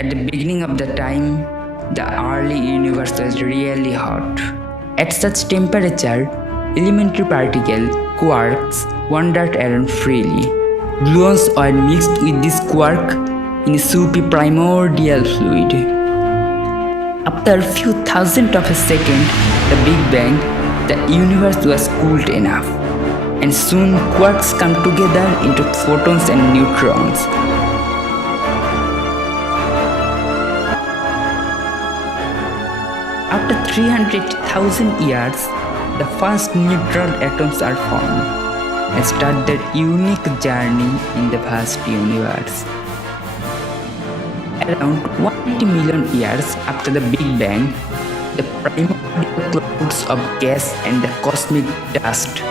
At the beginning of the time, the early universe was really hot. At such temperature, elementary particles, quarks, wandered around freely. Gluons were mixed with this quark in a soupy primordial fluid. After a few thousand of a second, the Big Bang, the universe was cooled enough, and soon quarks come together into photons and neutrons. After 300,000 years, the first neutral atoms are formed and start their unique journey in the vast universe. Around 180 million years after the Big Bang, the primordial clouds of gas and the cosmic dust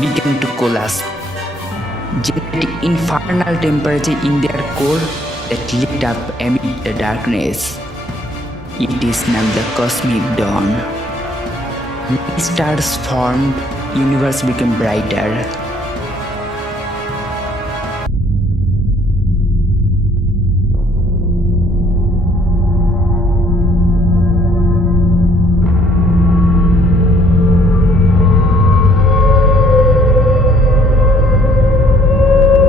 began to collapse, generating infernal temperature in their core that lit up amid the darkness. It is now the cosmic dawn. Many stars formed, universe became brighter.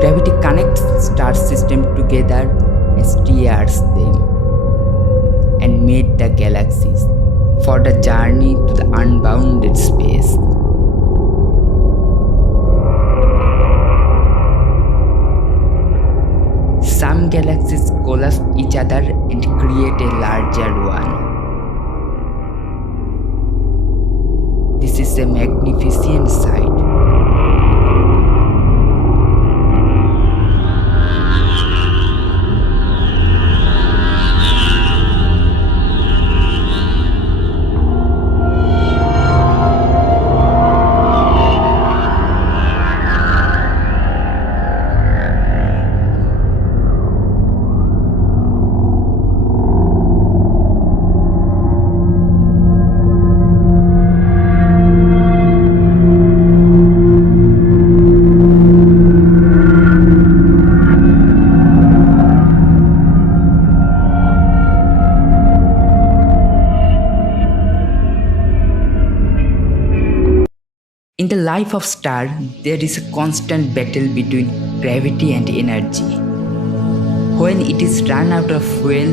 Gravity connects star system together and steers them, and made the galaxies for the journey to the unbounded space. Some galaxies collapse each other and create a larger one. This is a magnificent sight. In the life of star, there is a constant battle between gravity and energy. When it is run out of fuel,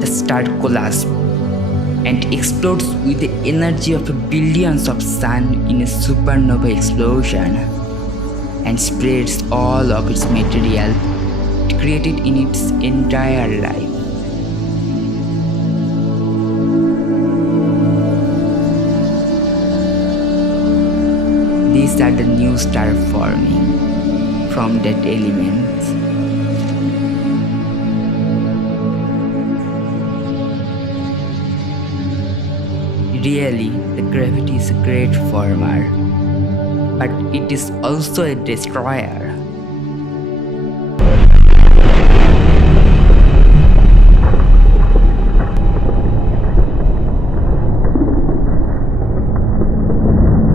the star collapses and explodes with the energy of billions of suns in a supernova explosion, and spreads all of its material it created in its entire life. These are the new stars forming from that element. Really, the gravity is a great former, but it is also a destroyer.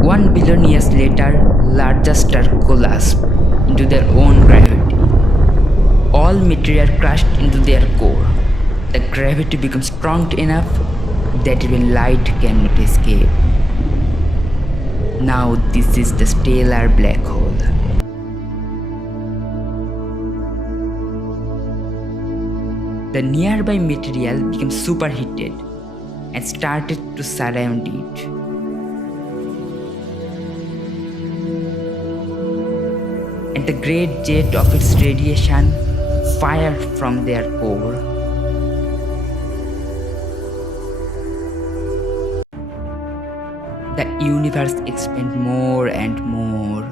One billion years later, larger stars collapse into their own gravity. All material crashed into their core. The gravity becomes strong enough that even light cannot escape. Now this is the stellar black hole. The nearby material became superheated and started to surround it. And the great jet of its radiation fired from their core. The universe expands more and more.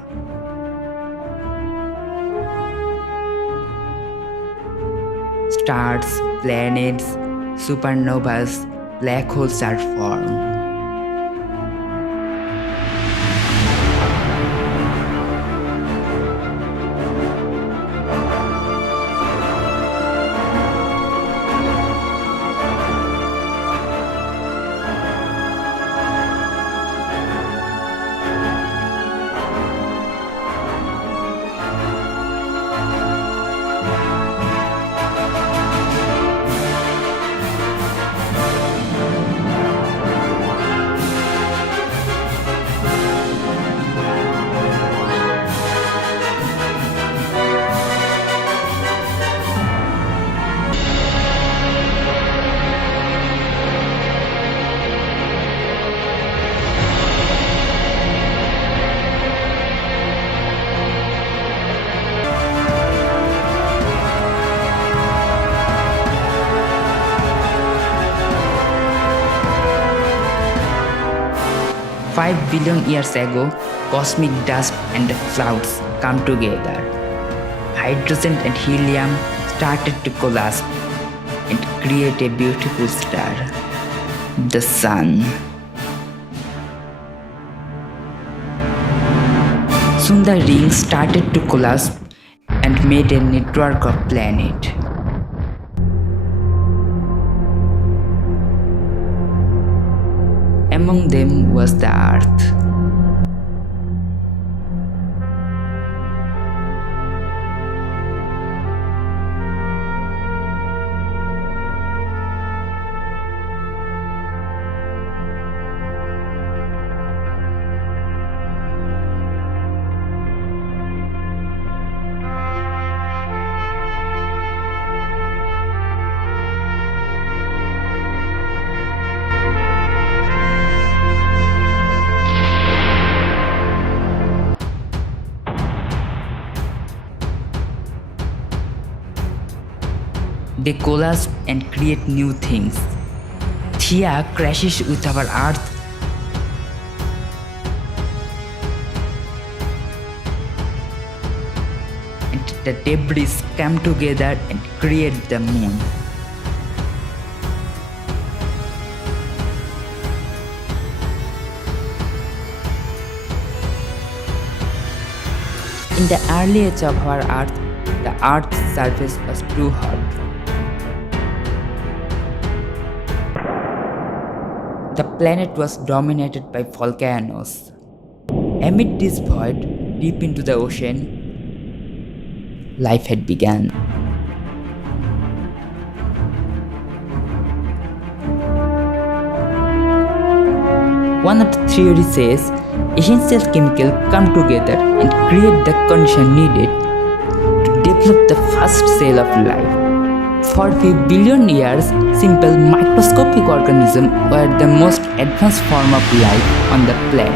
Stars, planets, supernovas, black holes are formed. 5 billion years ago, cosmic dust and clouds come together. Hydrogen and helium started to collapse and create a beautiful star, the Sun. Soon the ring started to collapse and made a network of planets. Among them was the Earth. They collapse and create new things. Theia crashes with our Earth. And the debris come together and create the Moon. In the early age of our Earth, the Earth's surface was too hot. The planet was dominated by volcanoes. Amid this void, deep into the ocean, life had begun. One of the theories says essential chemicals come together and create the condition needed to develop the first cell of life. For a few billion years, simple microscopic organisms were the most advanced form of life on the planet.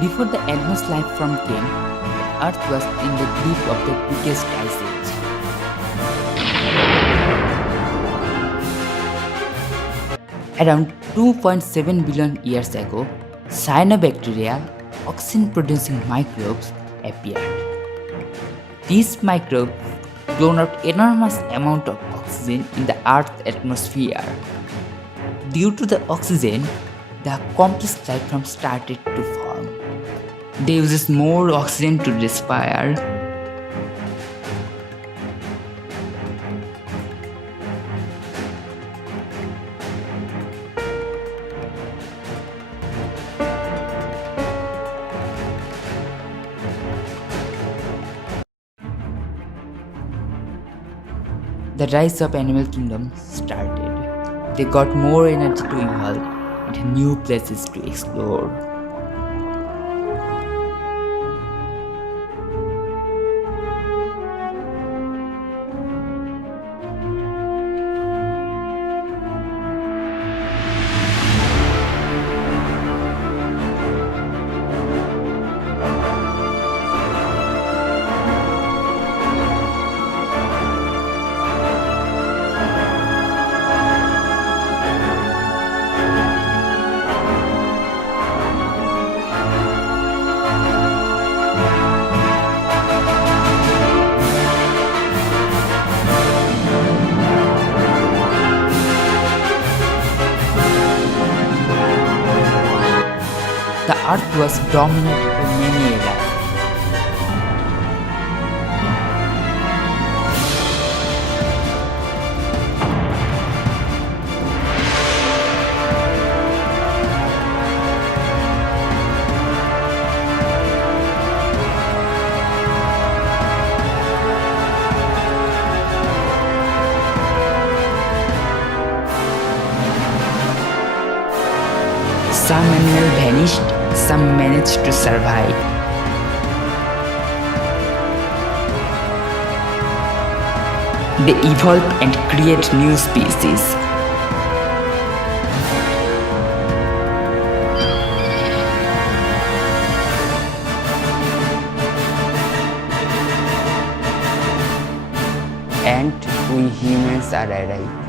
Before the advanced life form came, the Earth was in the grip of the biggest ice age. Around 2.7 billion years ago, cyanobacteria, oxygen-producing microbes, appeared. These microbes blown out enormous amount of oxygen in the Earth's atmosphere. Due to the oxygen, the complex life form started to form. They uses more oxygen to respire. The rise of animal kingdom started. They got more energy to evolve and new places to explore. The Earth was dominated by many eras. Some animals vanished, some managed to survive. They evolve and create new species. and we humans are alive.